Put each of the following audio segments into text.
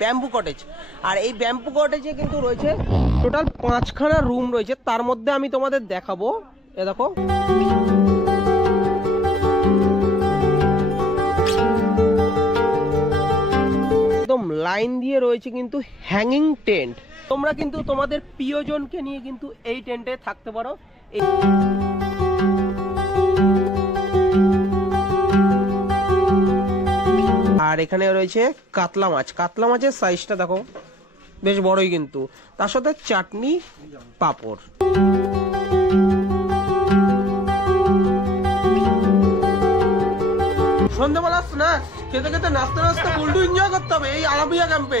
Bamboo cottage. আর এই bamboo কটেজে কিন্তু রয়েছে টোটাল 5খানা রুম রয়েছে, তার মধ্যে আমি তোমাদের দেখাবো। এ দেখো, একদম লাইন দিয়ে রয়েছে কিন্তু হ্যাঙ্গিং টেন্ট। তোমরা কিন্তু তোমাদের প্রিয়জনকে নিয়ে কিন্তু এই টেন্টে থাকতে পারো। আর এখানে রয়েছে কাতলা মাছ। কাতলা মাছের সাইজটা দেখো বেশ বড়ই, কিন্তু তার সাথে চাটনি, পাঁপড়। সন্ধ্যাবেলা স্ন্যাক্স খেতে খেতে নাচতে নাচতে ফুলটু এনজয় করতে হবে এই আলাপিয়া ক্যাম্পে।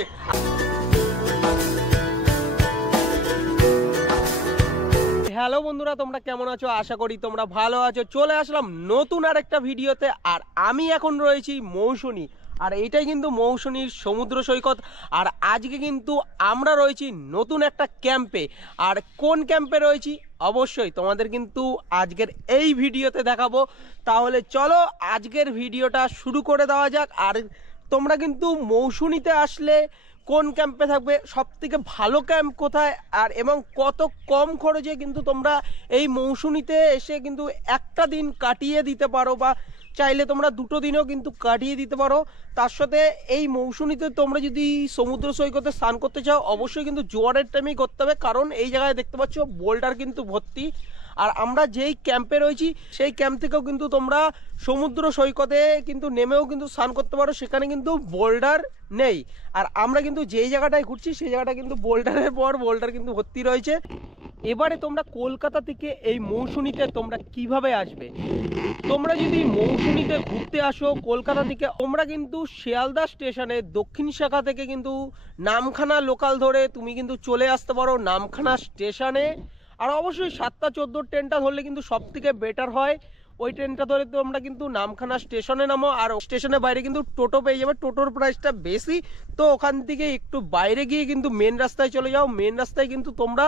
হ্যালো বন্ধুরা, তোমরা কেমন আছো? আশা করি তোমরা ভালো আছো। চলে আসলাম নতুন আর একটা ভিডিওতে। আর আমি এখন রয়েছি মৌসুনী, আর এইটাই কিন্তু মৌসুনীর সমুদ্র সৈকত। আর আজকে কিন্তু আমরা রয়েছি নতুন একটা ক্যাম্পে। আর কোন ক্যাম্পে রয়েছি অবশ্যই তোমাদের কিন্তু আজকের এই ভিডিওতে দেখাবো। তাহলে চলো আজকের ভিডিওটা শুরু করে দেওয়া যাক। আর তোমরা কিন্তু মৌসুনীতে আসলে কোন ক্যাম্পে থাকবে, সবথেকে ভালো ক্যাম্প কোথায়, আর এবং কত কম খরচে কিন্তু তোমরা এই মৌসুনীতে এসে কিন্তু একটা দিন কাটিয়ে দিতে পারো, বা চাইলে তোমরা 2টো দিনও কিন্তু কাটিয়ে দিতে পারো। তার সাথে এই মৌসুনীতে তোমরা যদি সমুদ্র সৈকতে স্নান করতে চাও অবশ্যই কিন্তু জোয়ারের টাইমেই করতে হবে, কারণ এই জায়গায় দেখতে পাচ্ছ বোল্ডার কিন্তু ভর্তি। আর আমরা যেই ক্যাম্পে রয়েছি সেই ক্যাম্প থেকেও কিন্তু তোমরা সমুদ্র সৈকতে কিন্তু নেমেও কিন্তু স্নান করতে পারো, সেখানে কিন্তু বোল্ডার নেই। আর আমরা কিন্তু যেই জায়গাটায় ঘুরছি সেই জায়গাটা কিন্তু বোল্ডারের পর বোল্ডার কিন্তু ভর্তি রয়েছে। এবারে তোমরা কলকাতা থেকে এই মৌসুনীতে তোমরা কিভাবে আসবে? তোমরা যদি মৌসুনীতে ঘুরতে আসো কলকাতা থেকে, তোমরা কিন্তু শিয়ালদা স্টেশনে দক্ষিণ শাখা থেকে কিন্তু নামখানা লোকাল ধরে তুমি কিন্তু চলে আসতে পারো নামখানা স্টেশনে। আর অবশ্যই 7টা 14 ট্রেনটা ধরলে কিন্তু সব থেকে বেটার হয়। ওই ট্রেনটা ধরে তোমরা কিন্তু নামখানা স্টেশনে নামো। আর স্টেশনের বাইরে কিন্তু টোটো পেয়ে যাবে, টোটোর প্রাইসটা বেশি, তো ওখান থেকে একটু বাইরে গিয়ে কিন্তু মেন রাস্তায় চলে যাও। মেন রাস্তায় কিন্তু তোমরা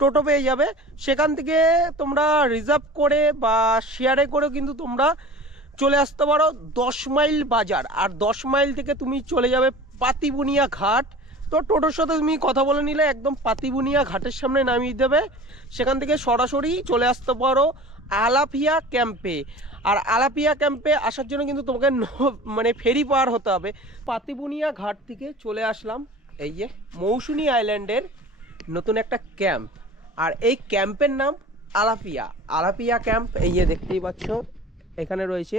টোটো পেয়ে যাবে, সেখান থেকে তোমরা রিজার্ভ করে বা শেয়ারে করেও কিন্তু তোমরা চলে আসতে পারো 10 মাইল বাজার। আর 10 মাইল থেকে তুমি চলে যাবে পাতিবুনিয়া ঘাট। তো টোটোর সাথে তুমি কথা বলে নিলে একদম পাতিবুনিয়া ঘাটের সামনে নামিয়ে দেবে, সেখান থেকে সরাসরি চলে আসতে পারো আলাপিয়া ক্যাম্পে। আর আলাপিয়া ক্যাম্পে আসার জন্য কিন্তু তোমাকে মানে ফেরি পার হতে হবে। পাতিবুনিয়া ঘাট থেকে চলে আসলাম এই যে মৌসুনী আইল্যান্ডের নতুন একটা ক্যাম্প। আর এই ক্যাম্পের নাম আলাপিয়া। আলাপিয়া ক্যাম্প এই যে দেখতেই পাচ্ছ, এখানে রয়েছে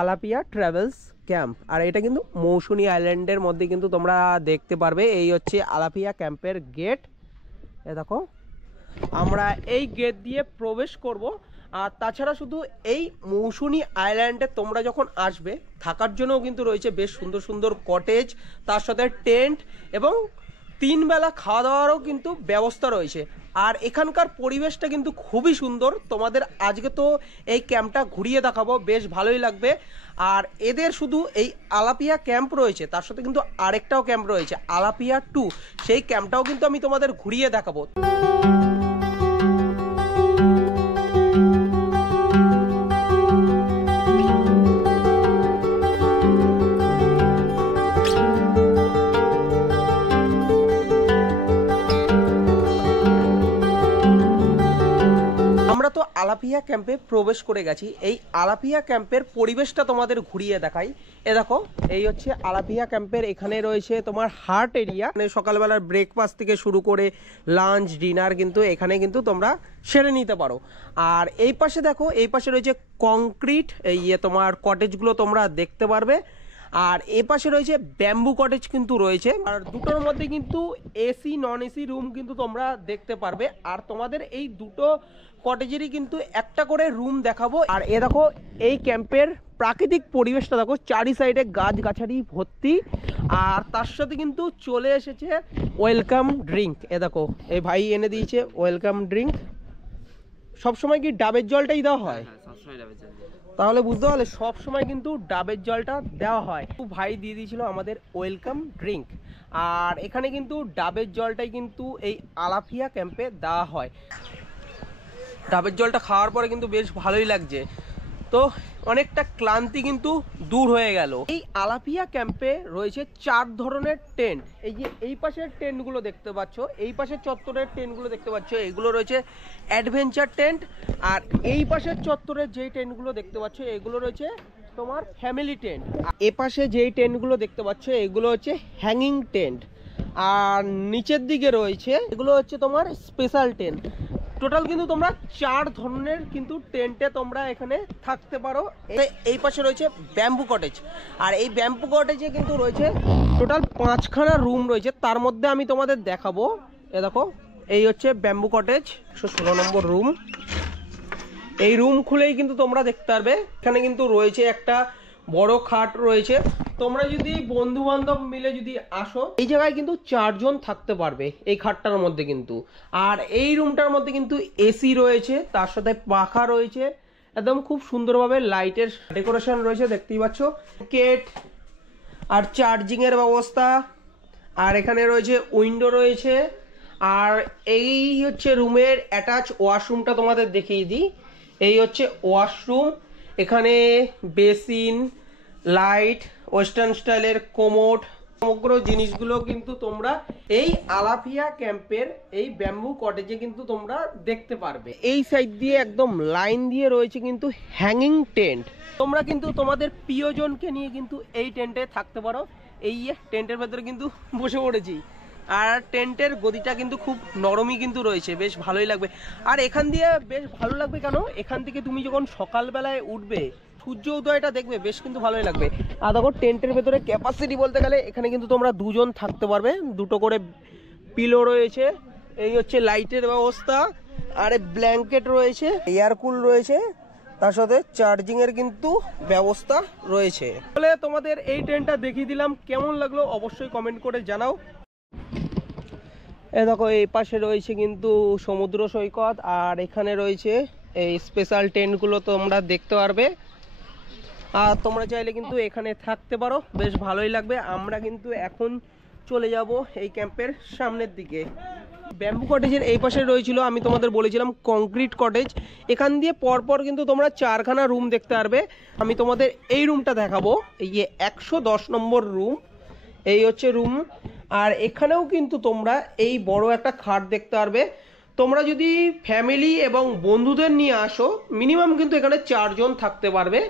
আলাপিয়া ট্রাভেলস ক্যাম্প। আর এটা কিন্তু মৌসুনী আইল্যান্ডের মধ্যে কিন্তু তোমরা দেখতে পারবে। এই হচ্ছে আলাপিয়া ক্যাম্পের গেট। এ দেখো, আমরা এই গেট দিয়ে প্রবেশ করব। আর তাছাড়া শুধু এই মৌসুনী আইল্যান্ডে তোমরা যখন আসবে থাকার জন্যও কিন্তু রয়েছে বেশ সুন্দর সুন্দর কটেজ, তার সাথে টেন্ট এবং 3 বেলা খাওয়া দাওয়ারও কিন্তু ব্যবস্থা রয়েছে। আর এখানকার পরিবেশটা কিন্তু খুবই সুন্দর। তোমাদের আজকে তো এই ক্যাম্পটা ঘুরিয়ে দেখাবো, বেশ ভালোই লাগবে। আর এদের শুধু এই আলাপিয়া ক্যাম্প রয়েছে, তার সাথে কিন্তু আরেকটাও ক্যাম্প রয়েছে আলাপিয়া 2, সেই ক্যাম্পটাও কিন্তু আমি তোমাদের ঘুরিয়ে দেখাবো। আমরা তো আলাপিয়া ক্যাম্পে প্রবেশ করে গেছি। এই আলাপিয়া ক্যাম্পের পরিবেশটা তোমাদের ঘুরিয়ে দেখাই। এ দেখো, এই হচ্ছে আলাপিয়া ক্যাম্পের, এখানে রয়েছে তোমার হার্ট এরিয়া, মানে সকালবেলার ব্রেকফাস্ট থেকে শুরু করে লাঞ্চ ডিনার কিন্তু এখানে কিন্তু তোমরা সেরে নিতে পারো। আর এই পাশে দেখো, এই পাশে রয়েছে কংক্রিট এই তোমার কটেজগুলো তোমরা দেখতে পারবে। আর এ পাশে রয়েছে ব্যাম্বু কটেজ কিন্তু রয়েছে। আর দুটোর মধ্যে কিন্তু এসি নন এসি রুম কিন্তু তোমরা দেখতে পারবে। আর তোমাদের এই দুটো কটেজেরই কিন্তু একটা করে রুম দেখাবো। আর এ দেখো, এই ক্যাম্পের প্রাকৃতিক পরিবেশটা দেখো, চারি সাইডে গাছগাছালি ভর্তি। আর তার সাথে কিন্তু চলে এসেছে ওয়েলকাম ড্রিঙ্ক। এ দেখো, এই ভাই এনে দিয়েছে ওয়েলকাম ড্রিঙ্ক। সবসময় কি ডাবের জলটাই দেওয়া হয়? তাহলে বুঝতে পারলে সব সময় কিন্তু ডাবের জলটা দেওয়া হয়। ভাই দিয়ে দিয়েছিল আমাদের ওয়েলকাম ড্রিঙ্ক। আর এখানে কিন্তু ডাবের জলটাই কিন্তু এই আলাপিয়া ক্যাম্পে দেওয়া হয়। ডাবের জলটা খাওয়ার পরে কিন্তু বেশ ভালোই লাগছে। তো অনেকটা ক্লান্তি কিন্তু দূর হয়ে গেল। এই আলাপিয়া ক্যাম্পে রয়েছে 4 ধরনের টেন্ট। এই যে এই পাশের টেন্টগুলো দেখতে পাচ্ছ, এই পাশের চত্বরের টেন্টগুলো দেখতে পাচ্ছ, এগুলো রয়েছে অ্যাডভেঞ্চার টেন্ট। আর এই পাশের চত্বরের যেই টেন্টগুলো দেখতে পাচ্ছ এগুলো রয়েছে তোমার ফ্যামিলি টেন্ট। এ পাশে যেই টেন্টগুলো দেখতে পাচ্ছ এগুলো হচ্ছে হ্যাঙ্গিং টেন্ট। আর নিচের দিকে রয়েছে এগুলো হচ্ছে তোমার স্পেশাল টেন্ট। টোটাল কিন্তু তোমরা 4 ধরনের কিন্তু টেন্টে তোমরা এখানে থাকতে পারো। এই পাশে রয়েছে ব্যাম্বু কটেজ। আর এই ব্যাম্বু কটেজে কিন্তু রয়েছে টোটাল 5খানা রুম রয়েছে। তার মধ্যে আমি তোমাদের দেখাবো। এ দেখো, এই হচ্ছে ব্যাম্বু কটেজ 116 নম্বর রুম। এই রুম খুলেই কিন্তু তোমরা দেখতে পারবে এখানে কিন্তু রয়েছে একটা বড় খাট রয়েছে। তোমরা যদি বন্ধু বান্ধব মিলে যদি আসো এই জায়গায় কিন্তু 4 জন থাকতে পারবে এই খাটটার মধ্যে কিন্তু। আর এই রুমটার মধ্যে কিন্তু এসি রয়েছে, তার সাথে পাখা রয়েছে, একদম খুব সুন্দরভাবে লাইটের ডেকোরেশন রয়েছে দেখতেই পাচ্ছ। কেট আর চার্জিং এর ব্যবস্থা। আর এখানে রয়েছে উইন্ডো রয়েছে। আর এই হচ্ছে রুমের অ্যাটাচ ওয়াশরুমটা তোমাদের দেখিয়ে দিই। এই হচ্ছে ওয়াশরুম। এখানে বেসিন, লাইট, ওয়েস্টার্ন স্টাইলের কোমোড, সমগ্র জিনিসগুলো কিন্তু তোমরা এই আলাপিয়া ক্যাম্পের এই ব্যাম্বু কটেজে কিন্তু তোমরা দেখতে পারবে। এই সাইড দিয়ে একদম লাইন দিয়ে রয়েছে কিন্তু হ্যাঙ্গিং টেন্ট। তোমরা কিন্তু তোমাদের প্রিয়জনকে নিয়ে কিন্তু এই টেন্টে থাকতে পারো। এই টেন্টের ভেতরে কিন্তু বসে পড়েছি। আর টেন্টের গদিটা কিন্তু খুব নরমই কিন্তু রয়েছে, বেশ ভালোই লাগবে। আর এখান দিয়ে বেশ ভালো লাগবে কেন, এখান থেকে তুমি যখন সকালবেলায় উঠবে সূর্য উদয়টা দেখবে, বেশ কিন্তু ভালোই লাগবে। আর দেখো টেন্টের ভেতরে ক্যাপাসিটি বলতে গেলে এখানে কিন্তু তোমরা 2 জন থাকতে পারবে। 2টো করে পিলো রয়েছে। এই হচ্ছে লাইটের ব্যবস্থা। আর ব্ল্যাঙ্কেট রয়েছে, এয়ার কুল রয়েছে, তার সাথে চার্জিং এর কিন্তু ব্যবস্থা রয়েছে। তাহলে তোমাদের এই টেন্টটা দেখিয়ে দিলাম, কেমন লাগলো অবশ্যই কমেন্ট করে জানাও। এই দেখো এই পাশে রয়েছে কিন্তু সমুদ্র সৈকত। আর এখানে রয়েছে এই স্পেশাল টেন্টগুলো তোমরা দেখতে পারবে। আর তোমরা চাইলে কিন্তু এখানে থাকতে পারো, বেশ ভালোই লাগবে। আমরা কিন্তু এখন চলে যাব এই ক্যাম্পের সামনের দিকে। ব্যাম্বু কটেজের এই পাশে রয়েছিল আমি তোমাদের বলেছিলাম কংক্রিট কটেজ। এখান দিয়ে পরপর কিন্তু তোমরা 4খানা রুম দেখতে পারবে। আমি তোমাদের এই রুমটা দেখাবো, এই যে 110 নম্বর রুম। এই হচ্ছে রুম। আর এখানেও কিন্তু তোমরা এই বড় একটা খাট দেখতে পারবে। তোমরা যদি ফ্যামিলি এবং বন্ধুদের নিয়ে আসো মিনিমাম কিন্তু এখানে 4 জন থাকতে পারবে।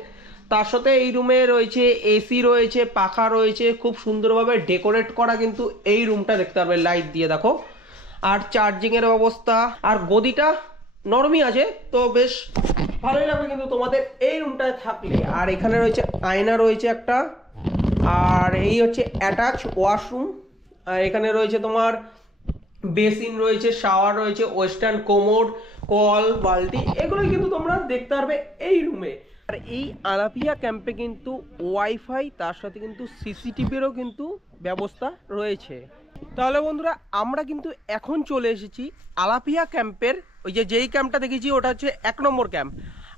তার সাথে এই রুমে রয়েছে এসি রয়েছে, পাখা রয়েছে, খুব সুন্দরভাবে ডেকোরেট করা কিন্তু এই রুমটা দেখতে পারবে লাইট দিয়ে দেখো। আর চার্জিং এর ব্যবস্থা। আর গদিটা নরমই আছে, তো বেশ ভালোই লাগবে কিন্তু তোমাদের এই রুমটায় থাকলে। আর এখানে রয়েছে আয়না রয়েছে একটা। আর এই হচ্ছে অ্যাটাচ ওয়াশরুম। আর এখানে রয়েছে তোমার বেসিন রয়েছে, শাওয়ার রয়েছে, ওয়েস্টার্ন কোমোড, কল, বালতি, এগুলোই কিন্তু তোমরা দেখতে পারবে এই রুমে। আর এই আলাপিয়া ক্যাম্পে কিন্তু ওয়াইফাই, তার সাথে কিন্তু সিসিটিভিরও কিন্তু ব্যবস্থা রয়েছে। তাহলে বন্ধুরা আমরা কিন্তু এখন চলে এসেছি আলাপিয়া ক্যাম্পের। ওই যেই ক্যাম্পটা দেখেছি ওটা হচ্ছে 1 নম্বর ক্যাম্প,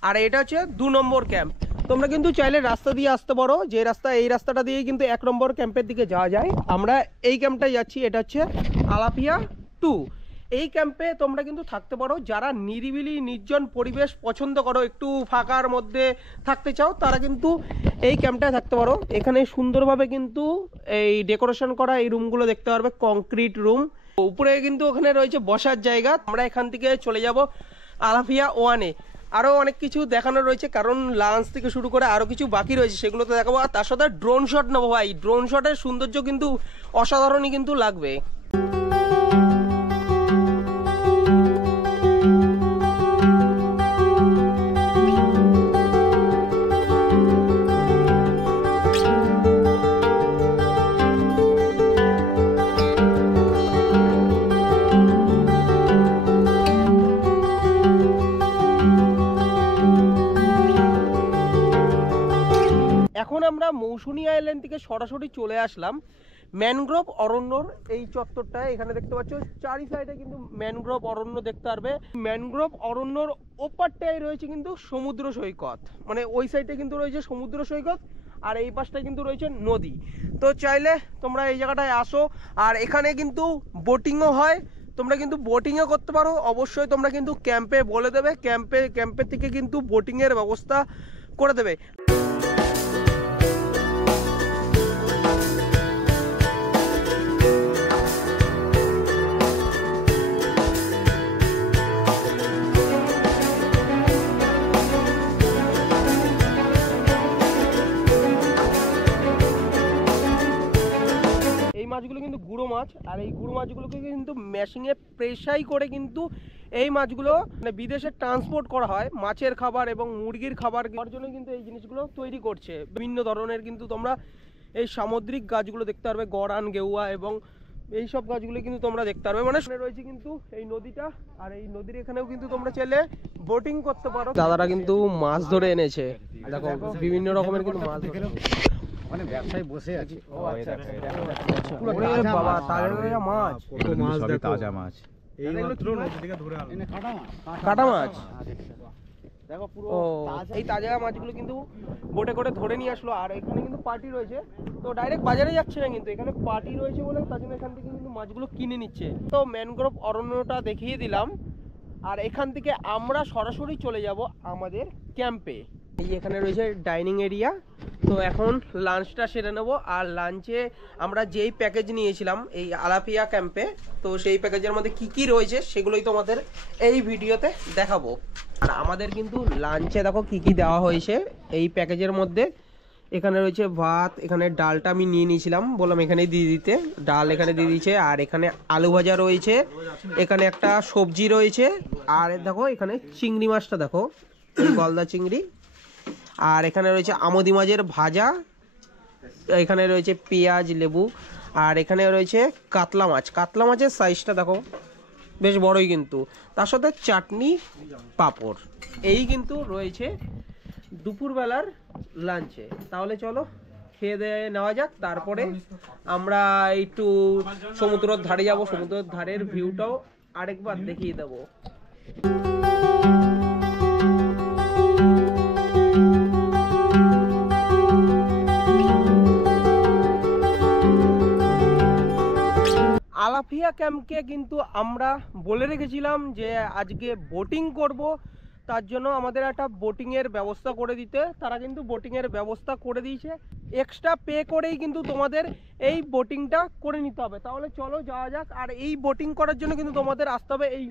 আর এটা হচ্ছে 2 নম্বর ক্যাম্প। তোমরা কিন্তু চাইলে রাস্তা দিয়ে আসতে পারো, যে রাস্তা এই রাস্তাটা দিয়েই কিন্তু 1 নম্বর ক্যাম্পের দিকে যাওয়া যায়। আমরা এই ক্যাম্পটায় যাচ্ছি, এটা হচ্ছে আলাপিয়া 2। এই ক্যাম্পে তোমরা কিন্তু থাকতে পারো যারা নিরিবিলি নির্জন পরিবেশ পছন্দ করো, একটু ফাঁকার মধ্যে থাকতে চাও, তারা কিন্তু এই ক্যাম্পটায় থাকতে পারো। এখানে সুন্দরভাবে কিন্তু এই ডেকোরেশন করা এই রুমগুলো দেখতে পারবে, কংক্রিট রুম। উপরে কিন্তু ওখানে রয়েছে বসার জায়গা। আমরা এখান থেকে চলে যাব আলাপিয়া 1-এ। আরও অনেক কিছু দেখানো রয়েছে, কারণ লাঞ্চ থেকে শুরু করে আরও কিছু বাকি রয়েছে, সেগুলো তো দেখাবো। আর তার সাথে ড্রোন শট নেবো ভাই, ড্রোন শটের সৌন্দর্য কিন্তু অসাধারণই কিন্তু লাগবে। এখন আমরা মৌসুনী আইল্যান্ড থেকে সরাসরি চলে আসলাম ম্যানগ্রোভ অরণ্যর এই চত্বরটায়। এখানে দেখতে পাচ্ছ চারি সাইডে কিন্তু ম্যানগ্রোভ অরণ্য দেখতে পারবে। ম্যানগ্রোভ অরণ্যর ওপারটায় রয়েছে কিন্তু সমুদ্র সৈকত, মানে ওই সাইডে কিন্তু রয়েছে সমুদ্র সৈকত, আর এই পাশটায় কিন্তু রয়েছে নদী। তো চাইলে তোমরা এই জায়গাটায় আসো। আর এখানে কিন্তু বোটিংও হয়, তোমরা কিন্তু বোটিংও করতে পারো। অবশ্যই তোমরা কিন্তু ক্যাম্পে বলে দেবে, ক্যাম্পের থেকে কিন্তু বোটিংয়ের ব্যবস্থা করে দেবে। এই মাছগুলো কিন্তু গুঁড়ো মাছ, আর এই গুঁড়ো মাছগুলোকে কিন্তু মেশিনে প্রেসাই করে কিন্তু এই মাছগুলো মানে বিদেশে ট্রান্সপোর্ট করা হয় মাছের খাবার এবং মুরগির খাবার খাওয়ার জন্য কিন্তু এই জিনিসগুলো তৈরি করছে। বিভিন্ন ধরনের কিন্তু তোমরা এই সামুদ্রিক গাছগুলো দেখতে পারবে, গড়ান, গেউয়া এবং এই সব গাছগুলো কিন্তু তোমরা দেখতে পারবে। মানে রয়েছে কিন্তু এই নদীটা, আর এই নদীর এখানেও কিন্তু তোমরা চাইলে বোটিং করতে পারো। দাদারা কিন্তু মাছ ধরে এনেছে, দেখো বিভিন্ন রকমের কিন্তু মাছ মানে ব্যবসায়ী বসে আছে। ও আচ্ছা আচ্ছা, বাবা তাজা মাছ, কত মাছ দেখো, তাজা মাছ। এই মাত্র নদী থেকে ধরে আনলাম। এনে কাটা মাছ দেখো পুরো এই তাজা মাছগুলো কিন্তু বোটে করে ধরে নিয়ে আসলো। আর এখানে কিন্তু পার্টি রয়েছে, তো ডাইরেক্ট বাজারে যাচ্ছে না, কিন্তু এখানে পার্টি রয়েছে বলে তার জন্য এখান থেকে কিন্তু মাছগুলো কিনে নিচ্ছে। তো ম্যানগ্রোভ অরণ্যটা দেখিয়ে দিলাম, আর এখান থেকে আমরা সরাসরি চলে যাব আমাদের ক্যাম্পে। এই এখানে রয়েছে ডাইনিং এরিয়া, তো এখন লাঞ্চটা সেরে নেব। আর লাঞ্চে আমরা যেই প্যাকেজ নিয়েছিলাম এই আলাপিয়া ক্যাম্পে, তো সেই প্যাকেজের মধ্যে কি কি রয়েছে সেগুলোই তোমাদের এই ভিডিওতে দেখাবো। আর আমাদের কিন্তু লাঞ্চে দেখো কি কি দেওয়া হয়েছে এই প্যাকেজের মধ্যে। এখানে রয়েছে ভাত, এখানে ডালটা আমি নিয়ে নিয়েছিলাম, বললাম এখানেই দিয়ে দিতে, ডাল এখানে দিয়ে দিয়েছে। আর এখানে আলু ভাজা রয়েছে, এখানে একটা সবজি রয়েছে, আর দেখো এখানে চিংড়ি মাছটা দেখো, গলদা চিংড়ি। আর এখানে রয়েছে আমোদি মাছের ভাজা, এখানে রয়েছে পেঁয়াজ, লেবু। আর এখানে রয়েছে কাতলা মাছ, কাতলা মাছের সাইজটা দেখো বেশ বড়ই কিন্তু, তার সাথে চাটনি, পাঁপড়। এই কিন্তু রয়েছে দুপুরবেলার লাঞ্চে। তাহলে চলো খেয়ে দিয়ে নেওয়া যাক, তারপরে আমরা একটু সমুদ্রের ধারে যাব, সমুদ্রের ধারের ভিউটাও আরেকবার দেখিয়ে দেবো। আলাপিয়া ক্যাম্পকে কিন্তু আমরা বলে রেখেছিলাম যে আজকে বোটিং করব, তার জন্য আমাদের একটা বোটিংয়ের ব্যবস্থা করে দিতে। তারা কিন্তু বোটিংয়ের ব্যবস্থা করে দিয়েছে, এক্সট্রা পে করেই কিন্তু তোমাদের এই বোটিংটা করে নিতে হবে। তাহলে চলো যাওয়া যাক। আর এই বোটিং করার জন্য কিন্তু তোমাদের আসতে হবে এই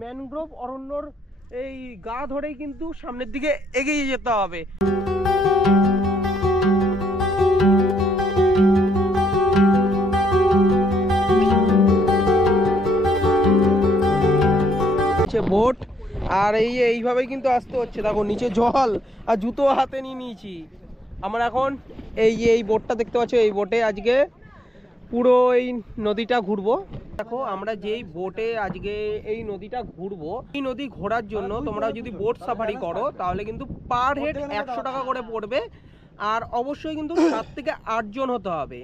ম্যানগ্রোভ অরণ্যর এই গা ধরেই কিন্তু সামনের দিকে এগিয়ে যেতে হবে। বোট, আর এইভাবেই কিন্তু আসতে হচ্ছে। দেখো নিচে জল, আর জুতো হাতে নিয়ে নিয়েছি আমরা। এখন এই বোটটা দেখতে পাচ্ছ, এই বোটে আজকে পুরো এই নদীটা ঘুরবো। দেখো আমরা যেই বোটে আজকে এই নদীটা ঘুরবো, এই নদী ঘোরার জন্য তোমরা যদি বোট সাফারি করো তাহলে কিন্তু পার হেড 100 টাকা করে পড়বে। আর অবশ্যই কিন্তু 7 থেকে 8 জন হতে হবে।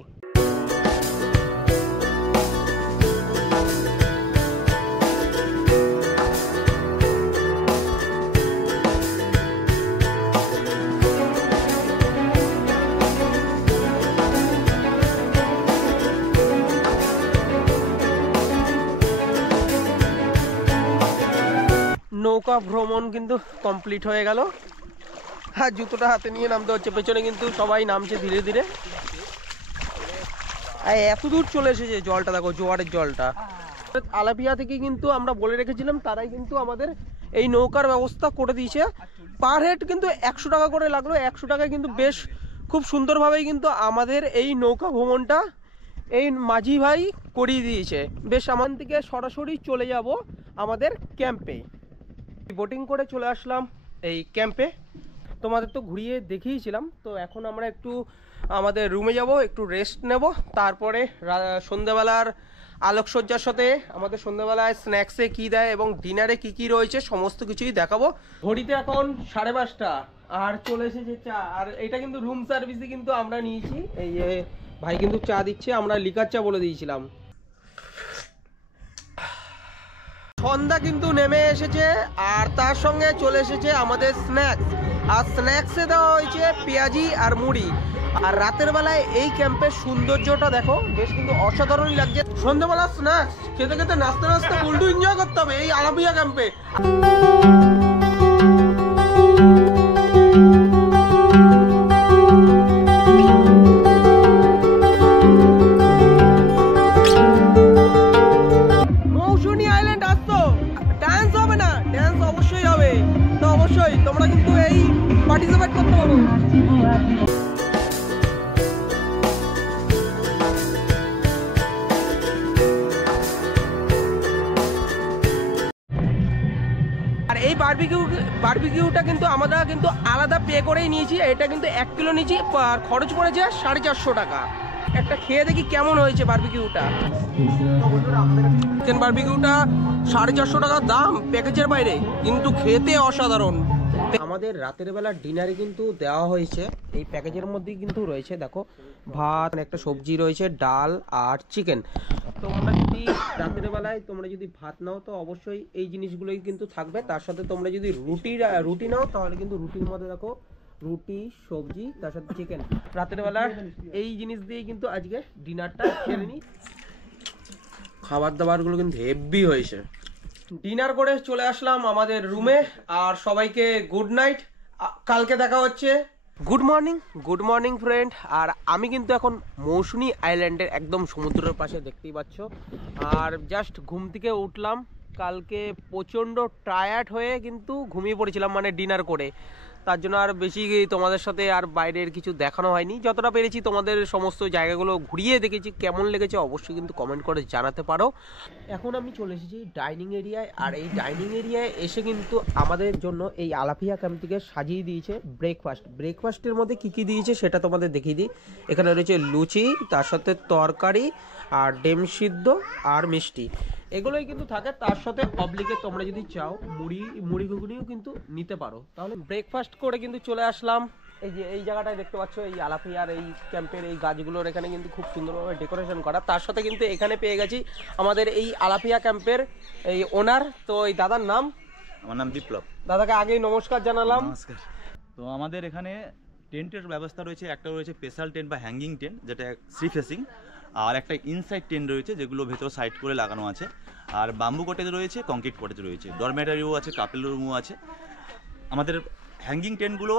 নৌকা ভ্রমণ কিন্তু কমপ্লিট হয়ে গেল। হ্যাঁ, জুতোটা হাতে নিয়ে নামতে হচ্ছে, পেছনে কিন্তু সবাই নামছে ধীরে ধীরে। এত দূর চলে এসেছে জলটা, দেখো জোয়ারের জলটা। আলাপিয়া থেকে কিন্তু আমরা বলে রেখেছিলাম, তারাই কিন্তু আমাদের এই নৌকার ব্যবস্থা করে দিয়েছে। পার হেড কিন্তু 100 টাকা করে লাগলো। 100 টাকায় কিন্তু বেশ খুব সুন্দরভাবেই কিন্তু আমাদের এই নৌকা ভ্রমণটা এই মাঝি ভাই করিয়ে দিয়েছে। বেশ আমাদের থেকে সরাসরি চলে যাব আমাদের ক্যাম্পে। বোটিং করে চলে আসলাম এই ক্যাম্পে, তোমাদের তো ঘুরিয়ে দেখিয়েছিলাম। তো এখন আমরা একটু আমাদের রুমে যাব, একটু রেস্ট নেব, তারপরে সন্ধ্যাবেলার আলোকসজ্জার সাথে আমাদের সন্ধ্যাবেলায় স্ন্যাক্সে কি দেয় এবং ডিনারে কি কি রয়েছে সমস্ত কিছুই দেখাবো। ঘড়িতে এখন 5:30 আর চলে এসেছে চা। আর এটা কিন্তু রুম সার্ভিসে কিন্তু আমরা নিয়েছি। এই ভাই কিন্তু চা দিচ্ছে, আমরা লিকার চা বলে দিয়েছিলাম। সন্ধ্যা কিন্তু নেমে এসেছে, আর তার সঙ্গে চলে এসেছে আমাদের স্ন্যাক্স। আর স্ন্যাক্সে দেওয়া হয়েছে পেঁয়াজি আর মুড়ি। আর রাতের বেলায় এই ক্যাম্পের সৌন্দর্যটা দেখো, বেশ কিন্তু অসাধারণই লাগছে। সন্ধ্যাবেলা স্ন্যাক্স খেতে খেতে নাচতে নাচতে উল্টো এনজয় করতে হবে এই আলাপিয়া ক্যাম্পে। এই বারবিকিউটা কিন্তু আমরা কিন্তু আলাদা পে করেই নিয়েছি। এটা কিন্তু 1 কিলো নিয়েছি, আর খরচ পড়েছে 450 টাকা। একটা খেয়ে দেখি কেমন হয়েছে বারবিকিউটা। চিকেন বারবিকিউটা 450 টাকা দাম, প্যাকেজের বাইরে, কিন্তু খেতে অসাধারণ। আমাদের রাতের বেলা ডিনারে কিন্তু দেওয়া হয়েছে, এই প্যাকেজের মধ্যেই কিন্তু রয়েছে, দেখো ভাত, একটা সবজি রয়েছে, ডাল আর চিকেন। তোমরা যদি রাতের বেলায় তোমরা যদি ভাত নাও তো অবশ্যই এই জিনিসগুলোই কিন্তু থাকবে। তার সাথে তোমরা যদি রুটি নাও তাহলে কিন্তু রুটির মধ্যে দেখো রুটি, সবজি, তার সাথে চিকেন। রাতের বেলা এই জিনিস দিয়েই কিন্তু আজকে ডিনারটা সেরে নিই। খাবার দাবারগুলো কিন্তু হেভি হয়েছে। ডিনার করে চলে আসলাম আমাদের রুমে, আর সবাইকে গুড নাইট, কালকে দেখা হচ্ছে। Good morning friend. আর আমি কিন্তু এখন মৌসুনী আইল্যান্ডের একদম সমুদ্রের পাশে, দেখতেই পাচ্ছ। আর জাস্ট ঘুম থেকে উঠলাম, কালকে প্রচণ্ড টায়ার্ড হয়ে কিন্তু ঘুমিয়ে পড়েছিলাম, মানে ডিনার করে। তার জন্য আর বেশি তোমাদের সাথে আর বাইরের কিছু দেখানো হয়নি। যতটা পেরেছি তোমাদের সমস্ত জায়গাগুলো ঘুরিয়ে দেখেছি, কেমন লেগেছে অবশ্যই কিন্তু কমেন্ট করে জানাতে পারো। এখন আমি চলে এসেছি ডাইনিং এরিয়ায়, আর এই ডাইনিং এরিয়ায় এসে কিন্তু আমাদের জন্য এই আলাপিয়া ক্যাম্প থেকে সাজিয়ে দিয়েছে ব্রেকফাস্টের মধ্যে কি কি দিয়েছে সেটা তোমাদের দেখিয়ে দিই। এখানে রয়েছে লুচি, তার সাথে তরকারি আর ডিম সিদ্ধ আর মিষ্টি, এগুলোই কিন্তু থাকে। তার সাথে পাবলিকে তোমরা যদি চাও মুড়ি ঘুগনিও কিন্তু নিতে পারো। তাহলে ব্রেকফাস্ট করে কিন্তু চলে আসলাম এই যে এই জায়গাটায় দেখতে পাচ্ছ, এই আলাপিয়ার এই ক্যাম্পের এই গাছগুলোর এখানে কিন্তু খুব সুন্দরভাবে ডেকোরেশন করা। তার সাথে কিন্তু এখানে পেয়ে গেছি আমাদের এই আলাপিয়া ক্যাম্পের এই ওনার। তো এই দাদার নাম? আমার নাম বিপ্লব। দাদাকে আগেই নমস্কার জানালাম। নমস্কার। তো আমাদের এখানে টেন্টের ব্যবস্থা রয়েছে, একটা রয়েছে স্পেশাল টেন্ট বা হ্যাঙ্গিং টেন্ট, যেটা সি ফেসিং, আর একটা ইনসাইড টেন্ট রয়েছে যেগুলো ভেতর সাইড করে লাগানো আছে, আর বাম্বু কটেজ রয়েছে, কংক্রিট কটেজ রয়েছে, ডরমেটারিও আছে, কাপেল রুমও আছে। আমাদের হ্যাঙ্গিং টেন্টগুলো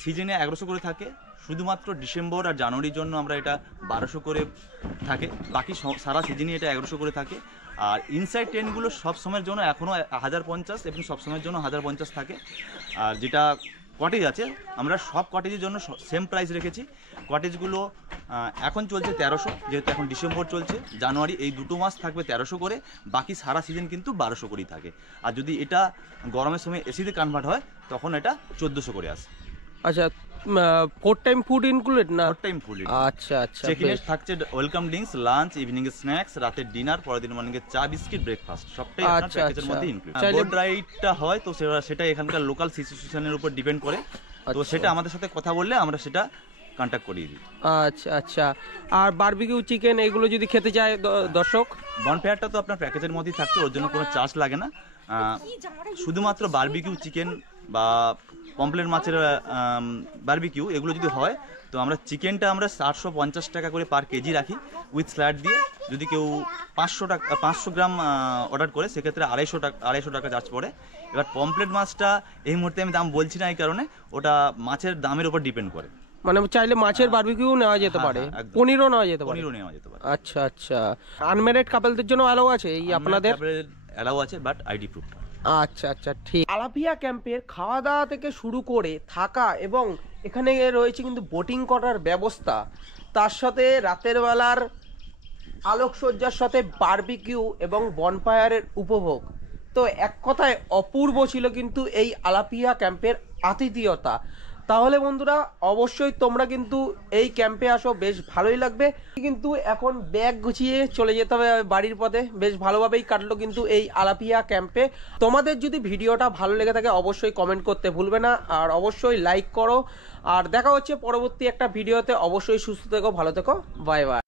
সিজনে 1100 করে থাকে, শুধুমাত্র ডিসেম্বর আর জানুয়ারির জন্য আমরা এটা 1200 করে থাকে, বাকি সারা সিজনে এটা 1100 করে থাকে। আর ইনসাইড টেন্টগুলো সব সময়ের জন্য এখনও 1050 এবং সব সময়ের জন্য 1050 থাকে। আর যেটা কটেজ আছে, আমরা সব কটেজের জন্য সেম প্রাইস রেখেছি। কটেজগুলো এখন চলছে 1300, যেহেতু এখন ডিসেম্বর চলছে, জানুয়ারি, এই 2 মাস থাকবে 1300 করে, বাকি সারা সিজন কিন্তু 1200 করেই থাকে। আর যদি এটা গরমের সময় এসিতে কনভার্ট হয় তখন এটা 1400 করে আসে। আচ্ছা, 4 টাইম ফুড ইনক্লুডেড না? 4 টাইম ফুড। আচ্ছা আচ্ছা। চেকিংয়ে থাকছে welcome drinks, lunch, evening snacks, রাতের ডিনার, পরের দিন মর্নিং এর চা, বিস্কিট, ব্রেকফাস্ট সবটাই আপনার প্যাকেজের মধ্যে ইনক্লুড। বোট রাইডটা হয় তো সেটা এখানকার লোকাল সিচুয়েশনের উপর ডিপেন্ড করে, তো সেটা আমাদের সাথে কথা বললে আমরা সেটা কন্ট্যাক্ট করিয়ে দিই। আচ্ছা আচ্ছা। আর বারবিকিউ চিকেন এগুলো যদি খেতে চায় দর্শক? বনফায়ারটা তো আপনার প্যাকেজের মধ্যেই থাকছে, ওর জন্য কোনো চার্জ লাগে না। শুধুমাত্র বারবিকিউ চিকেন বা পমপ্লেট মাছের বারবিকিউ এগুলো যদি হয় তো আমরা চিকেনটা আমরা 750 টাকা করে পার কেজি রাখি উইথ স্ল্যাট দিয়ে। যদি কেউ 500 গ্রাম অর্ডার করে সেক্ষেত্রে 250 টাকা চার্জ পড়ে। এবার পমপ্লেট মাছটা এই মুহূর্তে আমি দাম বলছি না, এই কারণে ওটা মাছের দামের উপর ডিপেন্ড করে। মানে চাইলে মাছের বারবিকিউ নেওয়া যেতে পারে, পনিরও নেওয়া যেতে পারে। পনিরও নেওয়া যেতে পারে। আচ্ছা আচ্ছা। আনম্যারিড কাপলদের জন্য অ্যালাউ আছে এই আপনাদের? অ্যালাউ আছে, বাট আইডি প্রুফ। আচ্ছা আচ্ছা, ঠিক। আলাপিয়া ক্যাম্পের খাওয়া দাওয়া থেকে শুরু করে থাকা, এবং এখানে রয়েছে কিন্তু বোটিং করার ব্যবস্থা, তার সাথে রাতের বেলার আলোকসজ্জার সাথে বারবিকিউ এবং বনফায়ারের উপভোগ। তো এক কথায় অপূর্ব ছিল কিন্তু এই আলাপিয়া ক্যাম্পের আতিথেয়তা। তাহলে বন্ধুরা অবশ্যই তোমরা কিন্তু এই ক্যাম্পে আসো, বেশ ভালোই লাগবে। কিন্তু এখন ব্যাগ গুছিয়ে চলে যেতে হবে বাড়ির পথে। বেশ ভালোভাবেই কাটলো কিন্তু এই আলাপিয়া ক্যাম্পে। তোমাদের যদি ভিডিওটা ভালো লেগে থাকে অবশ্যই কমেন্ট করতে ভুলবে না, আর অবশ্যই লাইক করো। আর দেখা হচ্ছে পরবর্তী একটা ভিডিওতে। অবশ্যই সুস্থ থেকো, ভালো থেকো, বাই বাই।